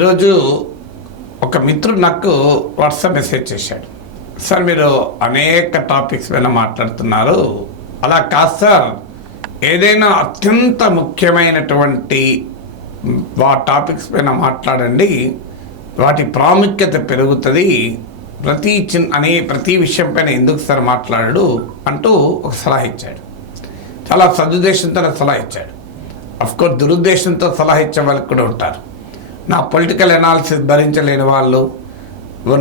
ఈరోజు ఒక మిత్రుడు నాకు వాట్సాప్ మెసేజ్ చేశాడు. సార్ మీరు అనేక టాపిక్స్ పైన మాట్లాడుతున్నారు. అలా కాదు సార్ ఏదైనా అత్యంత ముఖ్యమైనటువంటి ఆ టాపిక్స్ పైన మాట్లాడండి. వాటి ప్రాముఖ్యత పెరుగుతుంది. ప్రతి చిన్న అనే ప్రతి విషయం పైన ఎందుకు సార్ మాట్లాడాడు? అంటూ ఒక సలహా ఇచ్చాడు. చాలా సదుద్దేశంతో సలహా ఇచ్చాడు. అఫ్కోర్స్ దురుద్దేశంతో సలహా ఇచ్చే వాళ్ళకి కూడా ఉంటారు. నా పొలిటికల్ ఎనాలిసిస్ భరించలేని వాళ్ళు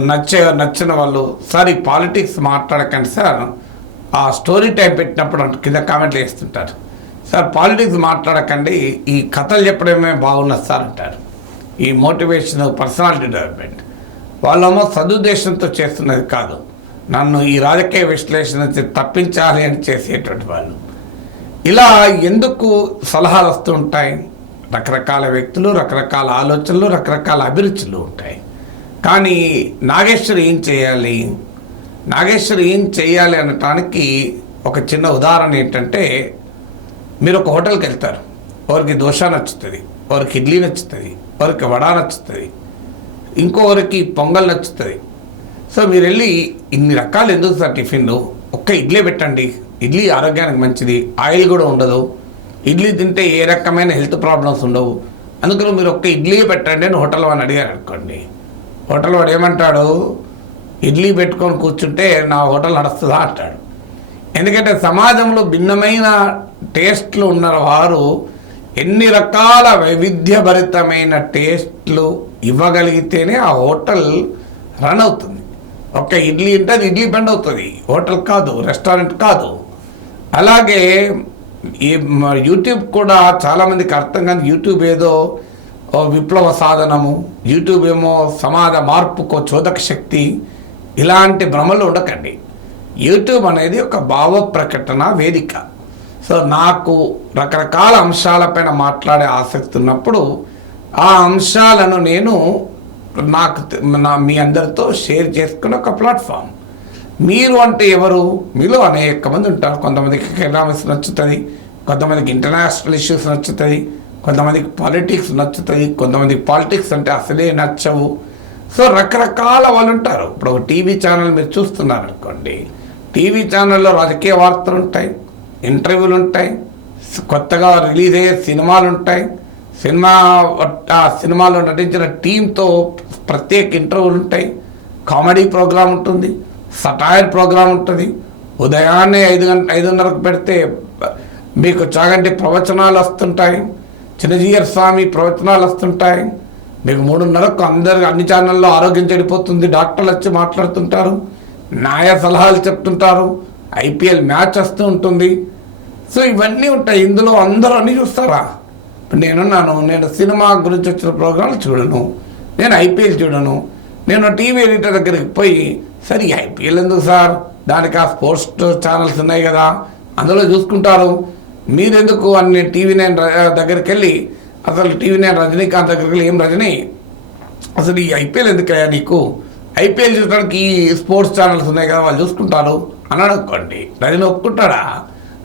నచ్చే నచ్చిన వాళ్ళు సార్ ఈ పాలిటిక్స్ మాట్లాడకండి సార్. ఆ స్టోరీ టైప్ పెట్టినప్పుడు కింద కామెంట్లు వేస్తుంటారు. సార్ పాలిటిక్స్ మాట్లాడకండి ఈ కథలు చెప్పడమే బాగున్నది సార్ అంటారు. ఈ మోటివేషన్ పర్సనాలిటీ డెవలప్మెంట్ వాళ్ళేమో సదుద్దేశంతో చేస్తున్నది కాదు. నన్ను ఈ రాజకీయ విశ్లేషణ తప్పించాలి అని చేసేటువంటి వాళ్ళు. ఇలా ఎందుకు సలహాలు వస్తూ ఉంటాయి? రకరకాల వ్యక్తులు రకరకాల ఆలోచనలు రకరకాల అభిరుచులు ఉంటాయి. కానీ నాగేశ్వరి ఏం చేయాలి? నాగేశ్వరి ఏం చేయాలి అనటానికి ఒక చిన్న ఉదాహరణ ఏంటంటే మీరు ఒక హోటల్కి వెళ్తారు. వారికి దోశ నచ్చుతుంది వారికి ఇడ్లీ నచ్చుతుంది వారికి వడ నచ్చుతుంది ఇంకోవరికి పొంగల్ నచ్చుతుంది. సో మీరు వెళ్ళి ఇన్ని రకాలు ఎందుకు సార్ టిఫిన్లు? ఒక్క ఇడ్లీ పెట్టండి. ఇడ్లీ ఆరోగ్యానికి మంచిది ఆయిల్ కూడా ఉండదు. ఇడ్లీ తింటే ఏ రకమైన హెల్త్ ప్రాబ్లమ్స్ ఉండవు. అందుకని మీరు ఒక్క ఇడ్లీ పెట్టండి అని హోటల్ వాడిని అడిగారు అనుకోండి. హోటల్ వాడు ఏమంటాడు? ఇడ్లీ పెట్టుకొని కూర్చుంటే నా హోటల్ నడుస్తుందా అంటాడు. ఎందుకంటే సమాజంలో భిన్నమైన టేస్ట్లు ఉన్న వారు ఎన్ని రకాల వైవిధ్యభరితమైన టేస్ట్లు ఇవ్వగలిగితేనే ఆ హోటల్ రన్ అవుతుంది. ఒక ఇడ్లీ అంటే అది ఇడ్లీ బండ్ అవుతుంది. హోటల్ కాదు రెస్టారెంట్ కాదు. అలాగే ఈ యూట్యూబ్ కూడా చాలామందికి అర్థం కాదు యూట్యూబ్ ఏదో విప్లవ సాధనము యూట్యూబ్ ఏమో సమాజ మార్పుకో చోదక శక్తి ఇలాంటి భ్రమలు ఉండకండి. యూట్యూబ్ అనేది ఒక భావ ప్రకటన వేదిక. సో నాకు రకరకాల అంశాలపైన మాట్లాడే ఆసక్తి ఉన్నప్పుడు ఆ అంశాలను నేను నాకు నా మీ అందరితో షేర్ చేసుకునే ఒక ప్లాట్ఫామ్. మీరు అంటే ఎవరు? మీలో అనేక మంది ఉంటారు. కొంతమందికి ఎకనామిక్స్ నచ్చుతుంది కొంతమందికి ఇంటర్నేషనల్ ఇష్యూస్ నచ్చుతుంది కొంతమందికి పాలిటిక్స్ నచ్చుతుంది కొంతమందికి పాలిటిక్స్ అంటే అసలే నచ్చవు. సో రకరకాల వాళ్ళు ఉంటారు. ఇప్పుడు ఒక టీవీ ఛానల్ మీరు చూస్తున్నారు అనుకోండి టీవీ ఛానల్లో రాజకీయ వార్తలు ఉంటాయి ఇంటర్వ్యూలు ఉంటాయి కొత్తగా రిలీజ్ అయ్యే సినిమాలు ఉంటాయి. సినిమా ఆ సినిమాలో నటించిన టీంతో ప్రత్యేక ఇంటర్వ్యూలు ఉంటాయి. కామెడీ ప్రోగ్రాం ఉంటుంది. సటైర్ ప్రోగ్రామ్ ఉంటుంది. ఉదయాన్నే ఐదు గంట ఐదున్నరకు పెడితే మీకు చాగంటి ప్రవచనాలు వస్తుంటాయి. చిన్నజీయర్ స్వామి ప్రవచనాలు వస్తుంటాయి. మీకు మూడున్నరకు అందరు అన్ని ఛానల్లో ఆరోగ్యం చెడిపోతుంది. డాక్టర్లు వచ్చి మాట్లాడుతుంటారు. న్యాయ సలహాలు చెప్తుంటారు. ఐపీఎల్ మ్యాచ్ వస్తూ ఉంటుంది. సో ఇవన్నీ ఉంటాయి. ఇందులో అందరూ అన్నీ చూస్తారా? ఇప్పుడు నేనున్నాను. నేను సినిమా గురించి వచ్చిన ప్రోగ్రాంలు చూడను. నేను ఐపీఎల్ చూడను. నేను టీవీ ఎడిటర్ దగ్గరికి పోయి సరే ఈ ఐపీఎల్ ఎందుకు సార్? దానికి ఆ స్పోర్ట్స్ ఛానల్స్ ఉన్నాయి కదా. అందులో చూసుకుంటారు. మీరెందుకు అన్ని టీవీ నైన్ దగ్గరికి వెళ్ళి అసలు టీవీ నైన్ రజనీకాంత్ దగ్గరికి వెళ్ళి ఏం రజనీ? అసలు ఈ ఐపీఎల్ ఎందుకయ్యా నీకు? ఐపీఎల్ చూడడానికి ఈ స్పోర్ట్స్ ఛానల్స్ ఉన్నాయి కదా వాళ్ళు చూసుకుంటారు. అని అనుకోండి రజని ఒప్పుకుంటాడా?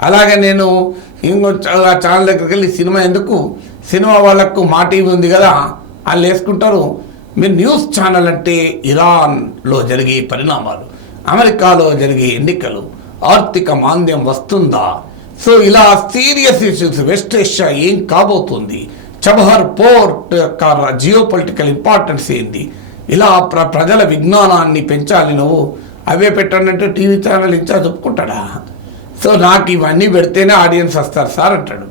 అలాగే నేను ఇంకో ఆ ఛానల్ దగ్గరికి వెళ్ళి సినిమా ఎందుకు? సినిమా వాళ్ళకు మా టీవీ ఉంది కదా వాళ్ళు వేసుకుంటారు. మీరు న్యూస్ ఛానల్ అంటే ఇరాన్లో జరిగే పరిణామాలు అమెరికాలో జరిగే ఎన్నికలు ఆర్థిక మాంద్యం వస్తుందా? సో ఇలా సీరియస్ ఇష్యూస్ వెస్ట్ ఏషియా ఏం కాబోతుంది? చబహర్ పోర్ట్ యొక్క జియో పొలిటికల్ ఇంపార్టెన్స్ ఏంది? ఇలా ప్ర ప్రజల విజ్ఞానాన్ని పెంచాలి నువ్వు. అవే పెట్టానంటే టీవీ ఛానల్ ఇన్ఛార్జ్ ఒప్పుకుంటాడా? సో నాకు ఇవన్నీ పెడితేనే ఆడియన్స్ వస్తారు సార్ అంటాడు.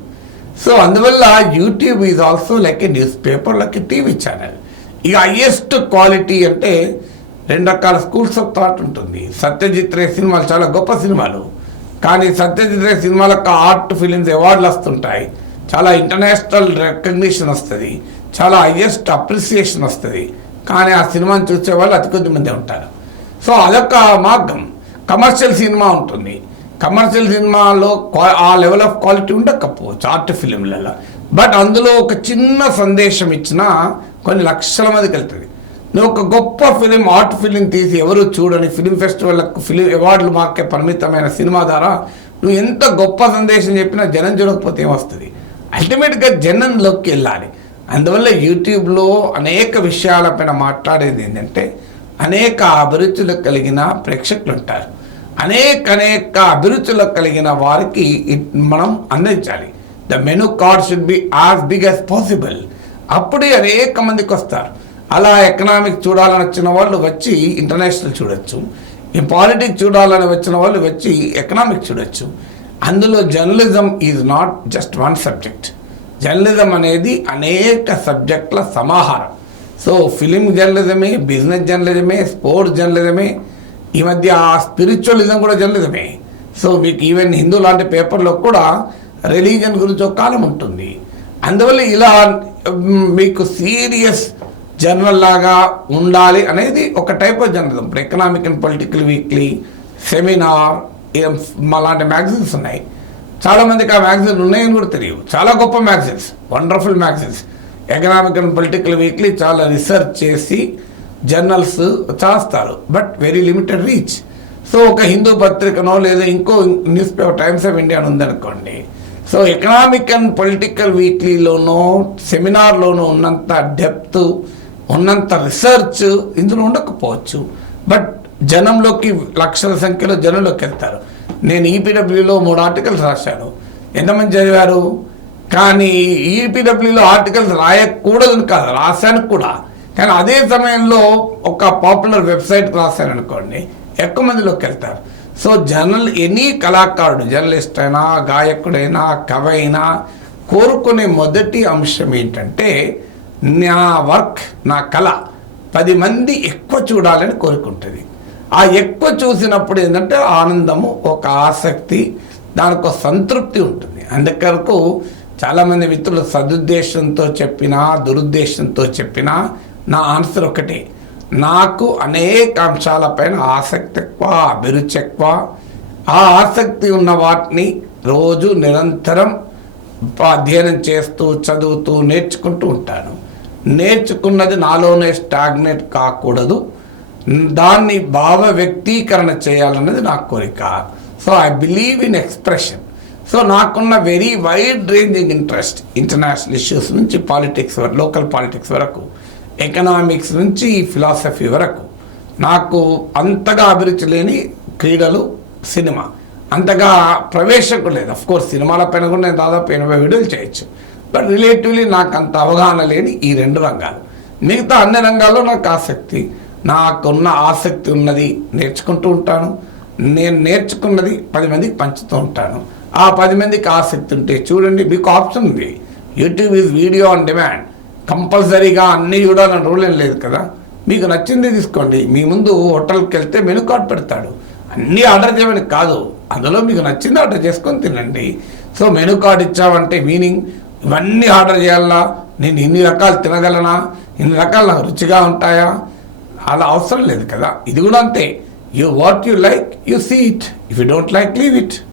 సో అందువల్ల YouTube is also like a newspaper like a TV channel. ఇక హయ్యెస్ట్ క్వాలిటీ అంటే రెండు రకాల స్కూల్స్ ఆఫ్ థాట్ ఉంటుంది. సత్యజిత్ రే సినిమాలు చాలా గొప్ప సినిమాలు. కానీ సత్యజిత్ రే సినిమాలకు ఆర్ట్ ఫిలిమ్స్ అవార్డులు వస్తుంటాయి. చాలా ఇంటర్నేషనల్ రికగ్నిషన్ వస్తుంది. చాలా హయ్యెస్ట్ అప్రిసియేషన్ వస్తుంది. కానీ ఆ సినిమాని చూసే వాళ్ళు అతి కొద్ది మంది ఉంటారు. సో అదొక మార్గం. కమర్షియల్ సినిమా ఉంటుంది. కమర్షియల్ సినిమాలో ఆ లెవెల్ ఆఫ్ క్వాలిటీ ఉండకపోవచ్చు ఆర్ట్ ఫిలింలలో బట్ అందులో ఒక చిన్న సందేశం ఇచ్చినా కొన్ని లక్షల మందికి వెళ్తుంది నువ్వు ఒక గొప్ప ఫిలిం ఆర్ట్ ఫిలిం తీసి ఎవరు చూడని ఫిలిం ఫెస్టివల్లకు ఫిలిం అవార్డులు మాకే పరిమితమైన సినిమా ద్వారా నువ్వు ఎంత గొప్ప సందేశం చెప్పినా జనం చూడకపోతే ఏమొస్తుంది? అల్టిమేట్గా జనంలోకి వెళ్ళాలి. అందువల్ల యూట్యూబ్లో అనేక విషయాలపైన మాట్లాడేది ఏంటంటే అనేక అభిరుచులు కలిగిన ప్రేక్షకులు ఉంటారు అనేక అనేక అభిరుచులు కలిగిన వారికి ఇట్ మనం అందించాలి. The menu card should be as big as possible అప్పుడే అనేక మందికి వస్తారు. అలా ఎకనామిక్ చూడాలని వచ్చిన వాళ్ళు వచ్చి ఇంటర్నేషనల్ చూడొచ్చు. ఈ పాలిటిక్స్ చూడాలని వచ్చిన వాళ్ళు వచ్చి ఎకనామిక్ చూడొచ్చు. అందులో journalism is not just one subject journalism అనేది అనేక సబ్జెక్టుల సమాహారం. సో ఫిలిం జర్నలిజమే బిజినెస్ జర్నలిజమే స్పోర్ట్స్ జర్నలిజమే ఈ మధ్య ఆ స్పిరిచువలిజం కూడా జర్నలిజమే సో మీకు ఈవెన్ హిందూ లాంటి పేపర్లో కూడా రిలీజన్ గురించి ఒక కాలం ఉంటుంది. అందువల్ల ఇలా మీకు సీరియస్ జర్నల్ లాగా ఉండాలి అనేది ఒక టైప్ ఆఫ్ జర్నలిజం ఇప్పుడు economic and political weekly seminar అలాంటి మ్యాగజైన్స్ ఉన్నాయి. చాలామందికి ఆ మ్యాగజైన్ ఉన్నాయని కూడా తెలియదు చాలా గొప్ప magazines wonderful magazines economic and political weekly చాలా రిసెర్చ్ చేసి జర్నల్స్ చేస్తారు. But very limited reach so ఒక హిందూ పత్రికనో లేదా ఇంకో newspaper Times of India ఉందనుకోండి సో ఎకనామిక్ అండ్ పొలిటికల్ వీక్లీలోనో సెమినార్లోనూ ఉన్నంత డెప్త్ ఉన్నంత రీసెర్చ్ ఇందులో ఉండకపోవచ్చు. బట్ జనంలోకి లక్షల సంఖ్యలో జనంలోకి వెళ్తారు. నేను ఈపీడబ్ల్యూలో మూడు ఆర్టికల్స్ రాశాను. ఎంతమంది చదివారు? కానీ ఈపీడబ్ల్యూలో ఆర్టికల్స్ రాయకూడదని కాదు రాశాను కూడా. కానీ అదే సమయంలో ఒక పాపులర్ వెబ్సైట్ రాశాను అనుకోండి ఎక్కువ మందిలోకి వెళ్తారు. సో జర్నల్ ఎనీ కళాకారుడు జర్నలిస్ట్ అయినా గాయకుడైనా కవి అయినా కోరుకునే మొదటి అంశం ఏంటంటే నా వర్క్ నా కళ పది మంది ఎక్కువ చూడాలని కోరుకుంటుంది. ఆ ఎక్కువ చూసినప్పుడు ఏంటంటే ఆనందము ఒక ఆసక్తి దానికి ఒక సంతృప్తి ఉంటుంది. అందుకొరకు చాలామంది మిత్రులు సదుద్దేశంతో చెప్పినా దురుద్దేశంతో చెప్పినా నా ఆన్సర్ ఒకటే. నాకు అనేక అంశాలపైన ఆసక్తి ఎక్కువ అభిరుచి ఎక్కువ. ఆ ఆసక్తి ఉన్న వాటిని రోజు నిరంతరం అధ్యయనం చేస్తూ చదువుతూ నేర్చుకుంటూ ఉంటాను. నేర్చుకున్నది నాలోనే స్టాగ్నేట్ కాకూడదు. దాన్ని భావ వ్యక్తీకరణ చేయాలన్నది నా కోరిక. So I believe in expression. So నాకున్న very wide ranging interest international issues నుంచి పాలిటిక్స్ వరకు లోకల్ పాలిటిక్స్ వరకు ఎకనామిక్స్ నుంచి ఫిలాసఫీ వరకు నాకు అంతగా అభిరుచి లేని క్రీడలు సినిమా. అంతగా ప్రవేశకు లేదు. అఫ్ కోర్స్ సినిమాల పైన కూడా నేను దాదాపు ఎనభై వీడియోలు చేయొచ్చు. బట్ రిలేటివ్లీ నాకు అంత అవగాహన లేని ఈ రెండు రంగాలు. మిగతా అన్ని రంగాల్లో నాకు ఆసక్తి. నాకున్న ఆసక్తి ఉన్నది నేర్చుకుంటూ ఉంటాను. నేను నేర్చుకున్నది పది మందికి పంచుతూ ఉంటాను. ఆ పది మందికి ఆసక్తి ఉంటే చూడండి మీకు ఆప్షన్ ఉంది. YouTube is video on demand కంపల్సరీగా అన్నీ చూడాలని రూల్ ఏం లేదు కదా? మీకు నచ్చింది తీసుకోండి. మీ ముందు హోటల్కి వెళ్తే మెనూ కార్డ్ పెడతాడు. అన్నీ ఆర్డర్ చేయమని కాదు. అందులో మీకు నచ్చింది ఆర్డర్ చేసుకొని తినండి. సో మెనూ కార్డ్ ఇచ్చావంటే మీనింగ్ ఇవన్నీ ఆర్డర్ చేయాలా నేను ఇన్ని రకాలు తినగలనా? ఇన్ని రకాలు నాకు రుచిగా ఉంటాయా? అలా అవసరం లేదు కదా. ఇది కూడా అంతే. You what you like you see it if you don't like leave it